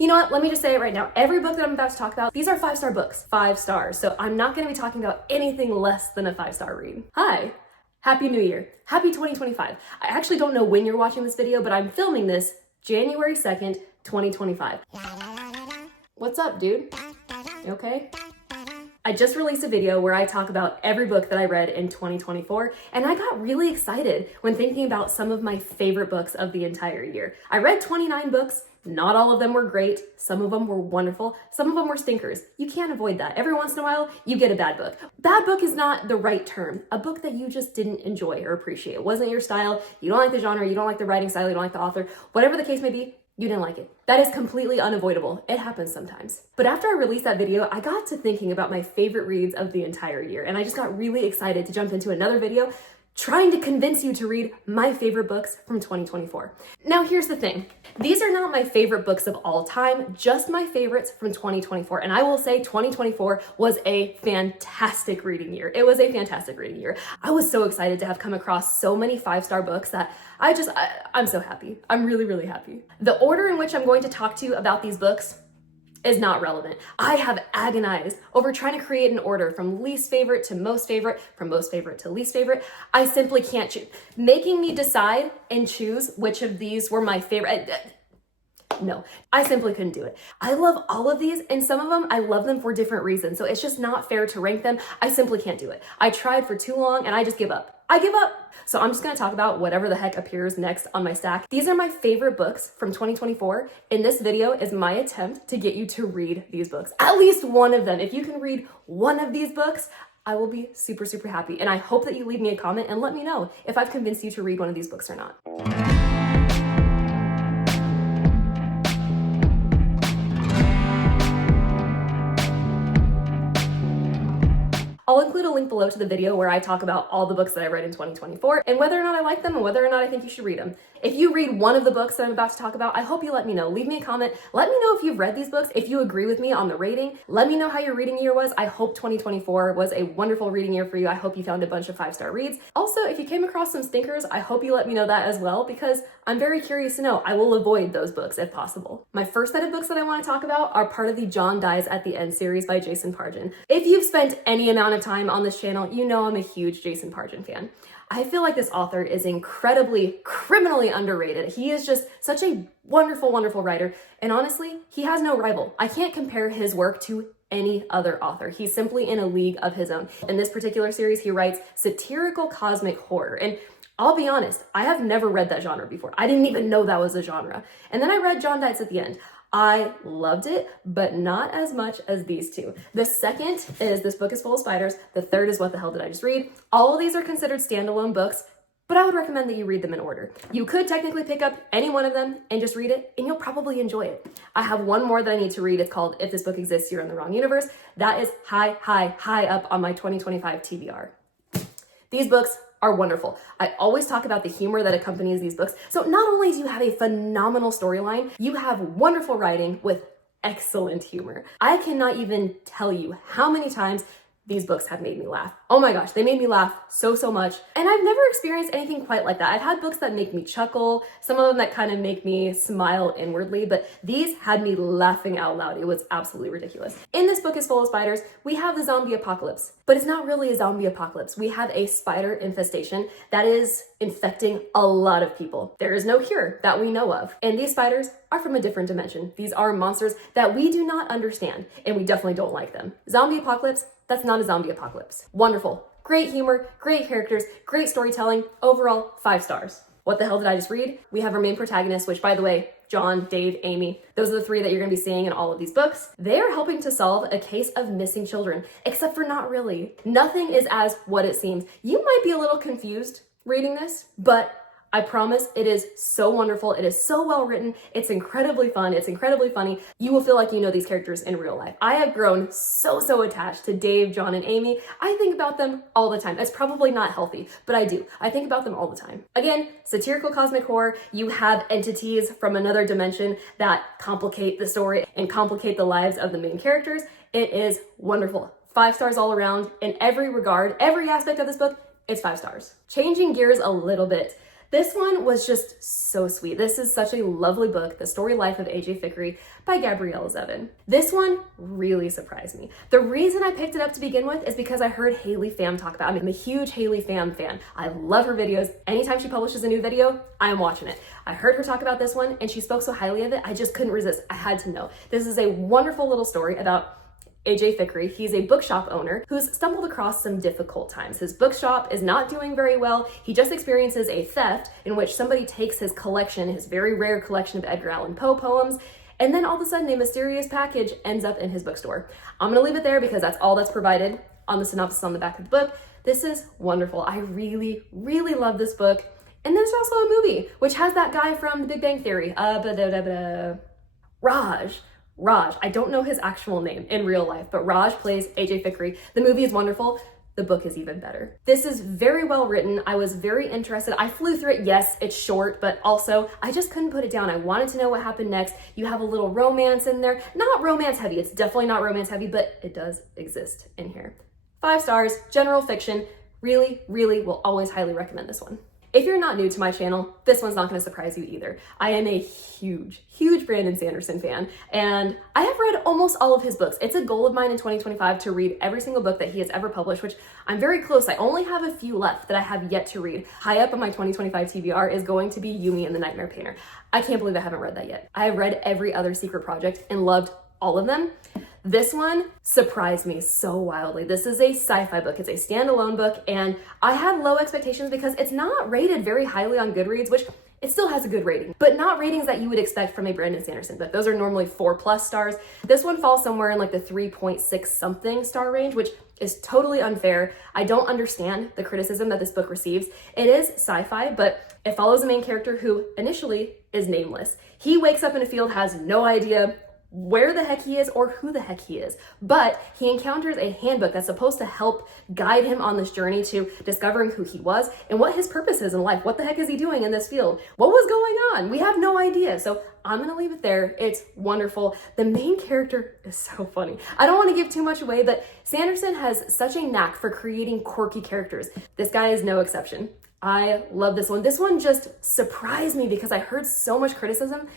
You know what? Let me just say it right now. Every book that I'm about to talk about, these are 5-star books, 5 stars. So I'm not going to be talking about anything less than a 5-star read. Hi. Happy New Year. Happy 2025. I actually don't know when you're watching this video, but I'm filming this January 2nd, 2025. What's up, dude? You okay? I just released a video where I talk about every book that I read in 2024, and I got really excited when thinking about some of my favorite books of the entire year. I read 29 books. Not all of them were great. Some of them were wonderful. Some of them were stinkers. You can't avoid that. Every once in a while, you get a bad book. Bad book is not the right term. A book that you just didn't enjoy or appreciate. It wasn't your style. You don't like the genre. You don't like the writing style. You don't like the author. Whatever the case may be, you didn't like it. That is completely unavoidable. It happens sometimes. But after I released that video, I got to thinking about my favorite reads of the entire year, and I just got really excited to jump into another video trying to convince you to read my favorite books from 2024. Now, here's the thing. These are not my favorite books of all time, just my favorites from 2024. And I will say 2024 was a fantastic reading year. It was a fantastic reading year. I was so excited to have come across so many 5-star books that I'm so happy. I'm really, really happy. The order in which I'm going to talk to you about these books is not relevant. I have agonized over trying to create an order from least favorite to most favorite, from most favorite to least favorite. I simply can't choose. Making me decide and choose which of these were my favorite. No, I simply couldn't do it. I love all of these, and some of them, I love them for different reasons. So it's just not fair to rank them. I simply can't do it. I tried for too long and I just give up. I give up. So I'm just gonna talk about whatever the heck appears next on my stack. These are my favorite books from 2024, and this video is my attempt to get you to read these books. At least one of them. If you can read one of these books, I will be super, super happy. And I hope that you leave me a comment and let me know if I've convinced you to read one of these books or not. I'll include a link below to the video where I talk about all the books that I read in 2024 and whether or not I like them and whether or not I think you should read them. If you read one of the books that I'm about to talk about, I hope you let me know. Leave me a comment. Let me know if you've read these books, if you agree with me on the rating. Let me know how your reading year was. I hope 2024 was a wonderful reading year for you. I hope you found a bunch of 5-star reads. Also, if you came across some stinkers, I hope you let me know that as well, because I'm very curious to know. I will avoid those books if possible. My first set of books that I want to talk about are part of the John Dies at the End series by Jason Pargin. If you've spent any amount of time on this channel, you know I'm a huge Jason Pargin fan. I feel like this author is incredibly, criminally underrated. He is just such a wonderful, wonderful writer. And honestly, he has no rival. I can't compare his work to any other author. He's simply in a league of his own. In this particular series, he writes satirical cosmic horror. And I'll be honest, I have never read that genre before. I didn't even know that was a genre. And then I read John Dies at the End. I loved it, but not as much as these two. The second is This Book is Full of Spiders. The third is What the Hell Did I Just Read? All of these are considered standalone books, but I would recommend that you read them in order. You could technically pick up any one of them and just read it, and you'll probably enjoy it. I have one more that I need to read. It's called If This Book Exists, You're in the Wrong Universe. That is high, high, high up on my 2025 TBR. These books are wonderful. I always talk about the humor that accompanies these books. So not only do you have a phenomenal storyline, you have wonderful writing with excellent humor. I cannot even tell you how many times these books have made me laugh. Oh my gosh, they made me laugh so, so much. And I've never experienced anything quite like that. I've had books that make me chuckle, some of them that kind of make me smile inwardly, but these had me laughing out loud. It was absolutely ridiculous. In This Book is Full of Spiders, we have the zombie apocalypse, but it's not really a zombie apocalypse. We have a spider infestation that is infecting a lot of people. There is no cure that we know of. And these spiders are from a different dimension. These are monsters that we do not understand, and we definitely don't like them. Zombie apocalypse, that's not a zombie apocalypse. Wonderful. Great humor, great characters, great storytelling. Overall, 5 stars. What the hell did I just read? We have our main protagonists, which, by the way, John, Dave, Amy, those are the 3 that you're gonna be seeing in all of these books. They are helping to solve a case of missing children, except for not really. Nothing is as what it seems. You might be a little confused reading this, but I promise it is so wonderful. It is so well written. It's incredibly fun. It's incredibly funny. You will feel like you know these characters in real life. I have grown so attached to Dave, John, and Amy. I think about them all the time. It's probably not healthy, but I do. I think about them all the time. Again, satirical cosmic horror. You have entities from another dimension that complicate the story and complicate the lives of the main characters. It is wonderful. 5 stars all around in every regard. Every aspect of this book, it's 5 stars. Changing gears a little bit. This one was just so sweet. This is such a lovely book, The Story Life of AJ Fikry by Gabrielle Zevin. This one really surprised me. The reason I picked it up to begin with is because I heard Haley Pham talk about it. I'm a huge Haley Pham fan. I love her videos. Anytime she publishes a new video, I am watching it. I heard her talk about this one and she spoke so highly of it, I just couldn't resist. I had to know. This is a wonderful little story about AJ Fikry. He's a bookshop owner who's stumbled across some difficult times. His bookshop is not doing very well. He just experiences a theft in which somebody takes his collection, his very rare collection of Edgar Allan Poe poems, and then all of a sudden a mysterious package ends up in his bookstore. I'm gonna leave it there because that's all that's provided on the synopsis on the back of the book. This is wonderful. I really, really love this book. And there's also a movie which has that guy from The Big Bang Theory, Raj. I don't know his actual name in real life, but Raj plays AJ Fikry. The movie is wonderful. The book is even better. This is very well written. I was very interested. I flew through it. Yes, it's short, but also I just couldn't put it down. I wanted to know what happened next. You have a little romance in there. Not romance heavy. It's definitely not romance heavy, but it does exist in here. 5 stars, general fiction. Really, really will always highly recommend this one. If you're not new to my channel, this one's not going to surprise you either. I am a huge, huge Brandon Sanderson fan, and I have read almost all of his books. It's a goal of mine in 2025 to read every single book that he has ever published, which I'm very close. I only have a few left that I have yet to read. High up on my 2025 TBR is going to be Yumi and the Nightmare Painter. I can't believe I haven't read that yet. I have read every other secret project and loved all of them. This one surprised me so wildly. This is a sci-fi book. It's a standalone book, and I had low expectations because it's not rated very highly on Goodreads, which it still has a good rating, but not ratings that you would expect from a Brandon Sanderson book. Those are normally 4+ stars. This one falls somewhere in like the 3.6 something star range, which is totally unfair. I don't understand the criticism that this book receives. It is sci-fi, but it follows a main character who initially is nameless. He wakes up in a field, has no idea where the heck he is or who the heck he is, but he encounters a handbook that's supposed to help guide him on this journey to discovering who he was and what his purpose is in life. What the heck is he doing in this field? What was going on? We have no idea. So I'm gonna leave it there. It's wonderful. The main character is so funny. I don't want to give too much away, but Sanderson has such a knack for creating quirky characters. This guy is no exception. I love this one. This one just surprised me because I heard so much criticism.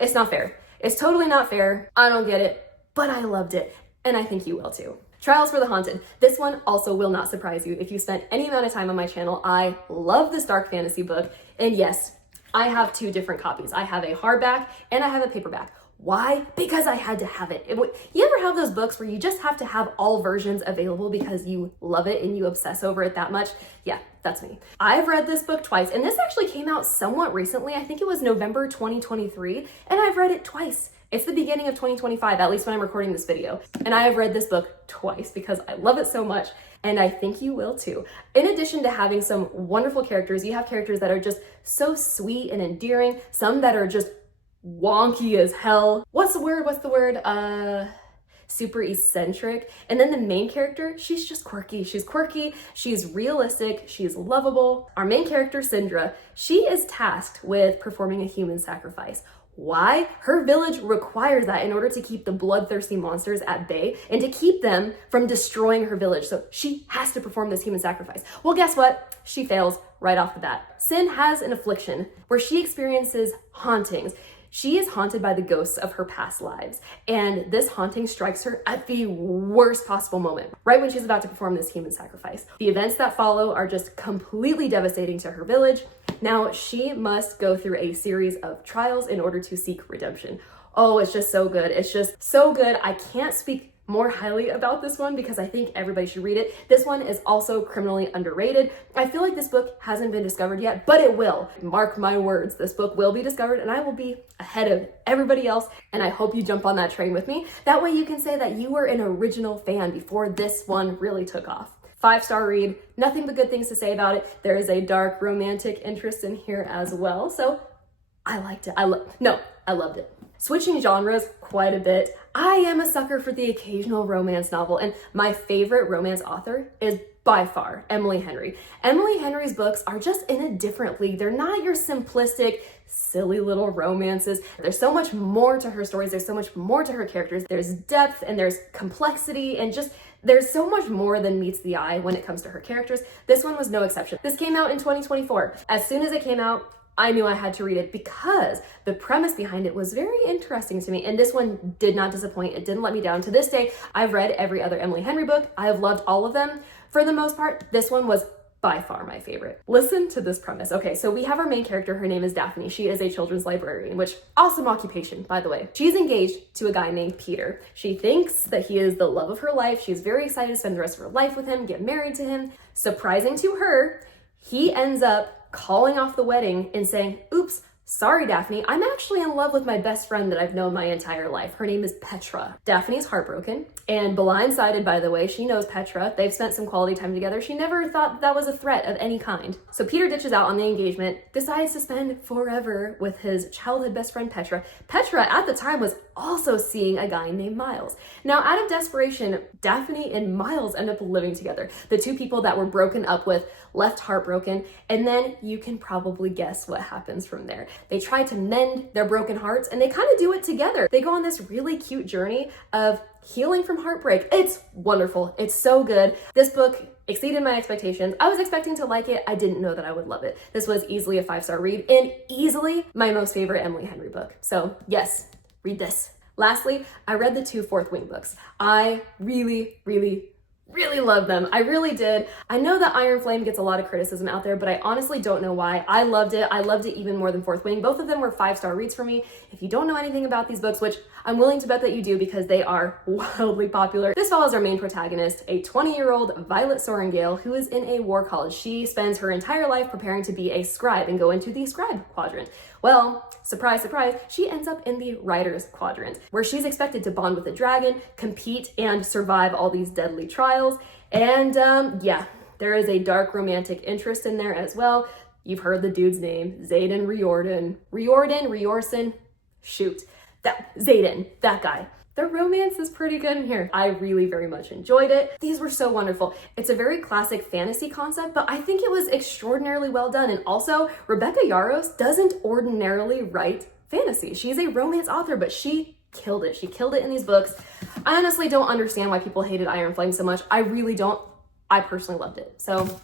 It's not fair. It's totally not fair. I don't get it, but I loved it, and I think you will too. Trials for the Haunted. This one also will not surprise you if you spent any amount of time on my channel. I love this dark fantasy book, and yes, I have 2 different copies. I have a hardback and I have a paperback. Why? Because I had to have it. You ever have those books where you just have to have all versions available because you love it and you obsess over it that much? Yeah, that's me. I've read this book twice, and this actually came out somewhat recently. I think it was November 2023, and I've read it twice. It's the beginning of 2025, at least when I'm recording this video. And I have read this book twice because I love it so much, and I think you will too. In addition to having some wonderful characters, you have characters that are just so sweet and endearing, some that are just wonky as hell. What's the word? Super eccentric. And then the main character, she's just quirky. She's quirky, she's realistic, she's lovable. Our main character, Syndra, she is tasked with performing a human sacrifice. Why? Her village requires that in order to keep the bloodthirsty monsters at bay and to keep them from destroying her village. So she has to perform this human sacrifice. Well, guess what? She fails right off the bat. Sin has an affliction where she experiences hauntings. She is haunted by the ghosts of her past lives, and this haunting strikes her at the worst possible moment, right when she's about to perform this human sacrifice. The events that follow are just completely devastating to her village. Now, she must go through a series of trials in order to seek redemption. Oh, it's just so good. It's just so good. I can't speak more highly about this one because I think everybody should read it. This one is also criminally underrated. I feel like this book hasn't been discovered yet, but it will. Mark my words, this book will be discovered and I will be ahead of everybody else, and I hope you jump on that train with me. That way you can say that you were an original fan before this one really took off. 5-star read, nothing but good things to say about it. There is a dark romantic interest in here as well, so I liked it. I loved it. Switching genres quite a bit, I am a sucker for the occasional romance novel, and my favorite romance author is by far Emily Henry. Emily Henry's books are just in a different league. They're not your simplistic, silly little romances. There's so much more to her stories. There's so much more to her characters. There's depth and there's complexity and just there's so much more than meets the eye when it comes to her characters. This one was no exception. This came out in 2024. As soon as it came out, I knew I had to read it because the premise behind it was very interesting to me. And this one did not disappoint. It didn't let me down. To this day, I've read every other Emily Henry book. I have loved all of them. For the most part, this one was by far my favorite. Listen to this premise. Okay, so we have our main character. Her name is Daphne. She is a children's librarian, which awesome occupation, by the way. She's engaged to a guy named Peter. She thinks that he is the love of her life. She's very excited to spend the rest of her life with him, get married to him. Surprising to her, he ends up calling off the wedding and saying, oops, sorry, Daphne, I'm actually in love with my best friend that I've known my entire life. Her name is Petra. Daphne's heartbroken and blindsided, by the way. She knows Petra. They've spent some quality time together. She never thought that was a threat of any kind. So Peter ditches out on the engagement, decides to spend forever with his childhood best friend, Petra. Petra, at the time, was also seeing a guy named Miles. Now, out of desperation, Daphne and Miles end up living together. The two people that were broken up with left heartbroken, and then you can probably guess what happens from there. They try to mend their broken hearts, and they kind of do it together. They go on this really cute journey of healing from heartbreak. It's wonderful. It's so good. This book exceeded my expectations. I was expecting to like it. I didn't know that I would love it. This was easily a 5-star read and easily my most favorite Emily Henry book. So yes, read this. Lastly, I read the 2 Fourth Wing books. I really love them. I really did. I know that Iron Flame gets a lot of criticism out there, but I honestly don't know why. I loved it. I loved it even more than Fourth Wing. Both of them were 5-star reads for me. If you don't know anything about these books, which I'm willing to bet that you do because they are wildly popular, this follows our main protagonist, a 20-year-old Violet Sorrengail who is in a war college. She spends her entire life preparing to be a scribe and go into the scribe quadrant. Well, surprise, surprise, she ends up in the writer's quadrant, where she's expected to bond with a dragon, compete, and survive all these deadly trials. And yeah, there is a dark romantic interest in there as well. You've heard the dude's name, Xaden Riorson, shoot, Xaden, that guy. The romance is pretty good in here. I really very much enjoyed it. These were so wonderful. It's a very classic fantasy concept, but I think it was extraordinarily well done. And also, Rebecca Yarros doesn't ordinarily write fantasy. She's a romance author, but she killed it. She killed it in these books. I honestly don't understand why people hated Iron Flame so much. I really don't. I personally loved it. So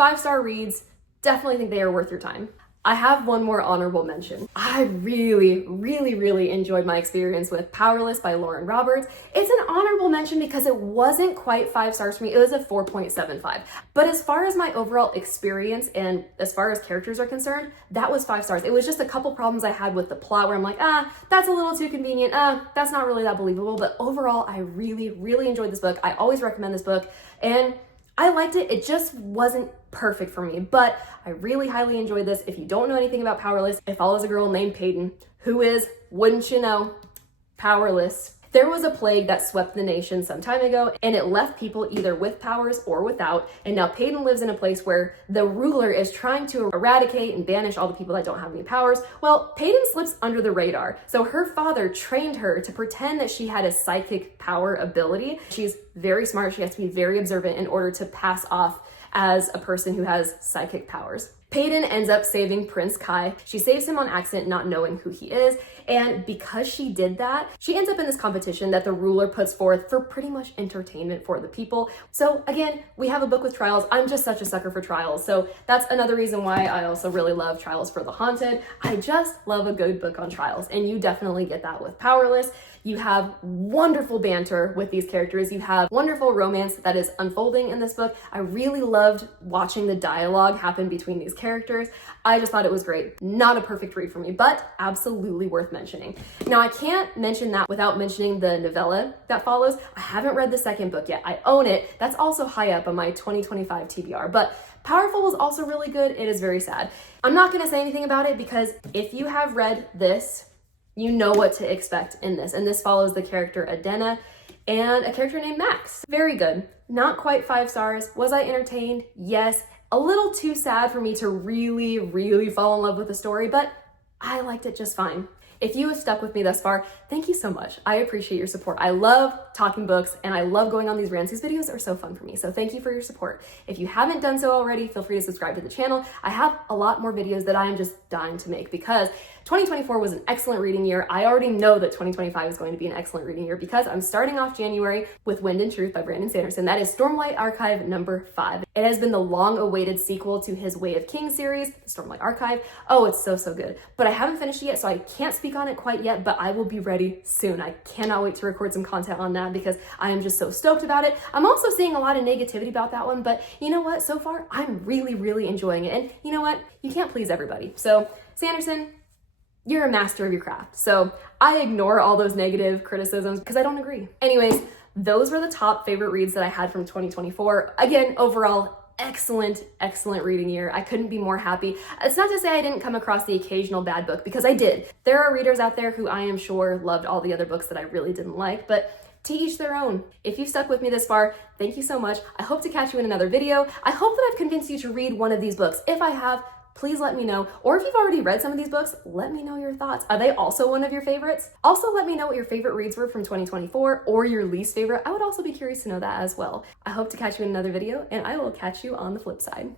5-star reads, definitely think they are worth your time. I have one more honorable mention. I really enjoyed my experience with Powerless by Lauren Roberts. It's an honorable mention because it wasn't quite 5 stars for me. It was a 4.75. But as far as my overall experience and as far as characters are concerned, that was 5 stars. It was just a couple problems I had with the plot where I'm like, that's a little too convenient. That's not really that believable. But overall, I really enjoyed this book. I always recommend this book. And I liked it. It just wasn't perfect for me, but I really highly enjoyed this. If you don't know anything about Powerless, it follows a girl named Peyton, who is, wouldn't you know, powerless. There was a plague that swept the nation some time ago, and it left people either with powers or without, and now Peyton lives in a place where the ruler is trying to eradicate and banish all the people that don't have any powers. Well, Peyton slips under the radar, so her father trained her to pretend that she had a psychic power ability. She's very smart. She has to be very observant in order to pass off as a person who has psychic powers. Peyton ends up saving Prince Kai. She saves him on accident, not knowing who he is. And because she did that, she ends up in this competition that the ruler puts forth for pretty much entertainment for the people. So again, we have a book with trials. I'm just such a sucker for trials. So that's another reason why I also really love Trials for the Haunted. I just love a good book on trials. And you definitely get that with Powerless. You have wonderful banter with these characters. You have wonderful romance that is unfolding in this book. I really loved watching the dialogue happen between these characters. I just thought it was great. Not a perfect read for me, but absolutely worth mentioning. Now, I can't mention that without mentioning the novella that follows. I haven't read the second book yet. I own it. That's also high up on my 2025 TBR, but Powerful was also really good. It is very sad. I'm not going to say anything about it because if you have read this, you know what to expect in this. And this follows the character Adena and a character named Max. Very good. Not quite 5 stars. Was I entertained? Yes. A little too sad for me to really fall in love with the story, but I liked it just fine. If you have stuck with me thus far, thank you so much. I appreciate your support. I love talking books and I love going on these rants. These videos are so fun for me. So thank you for your support. If you haven't done so already, feel free to subscribe to the channel. I have a lot more videos that I am just dying to make because 2024 was an excellent reading year. I already know that 2025 is going to be an excellent reading year because I'm starting off January with Wind and Truth by Brandon Sanderson. That is Stormlight Archive number 5. It has been the long-awaited sequel to his Way of Kings series, the Stormlight Archive. Oh, it's so good. But I haven't finished it yet, so I can't speak on it quite yet, but I will be ready soon. I cannot wait to record some content on that because I am just so stoked about it. I'm also seeing a lot of negativity about that one, but you know what? So far, I'm really enjoying it. And you know what? You can't please everybody. So, Sanderson, you're a master of your craft. So I ignore all those negative criticisms because I don't agree. Anyways, those were the top favorite reads that I had from 2024. Again, overall, excellent reading year. I couldn't be more happy. It's not to say I didn't come across the occasional bad book, because I did. There are readers out there who I am sure loved all the other books that I really didn't like, but to each their own. If you've stuck with me this far, thank you so much. I hope to catch you in another video. I hope that I've convinced you to read one of these books. If I have, please let me know. Or if you've already read some of these books, let me know your thoughts. Are they also one of your favorites? Also, let me know what your favorite reads were from 2024 or your least favorite. I would also be curious to know that as well. I hope to catch you in another video, and I will catch you on the flip side.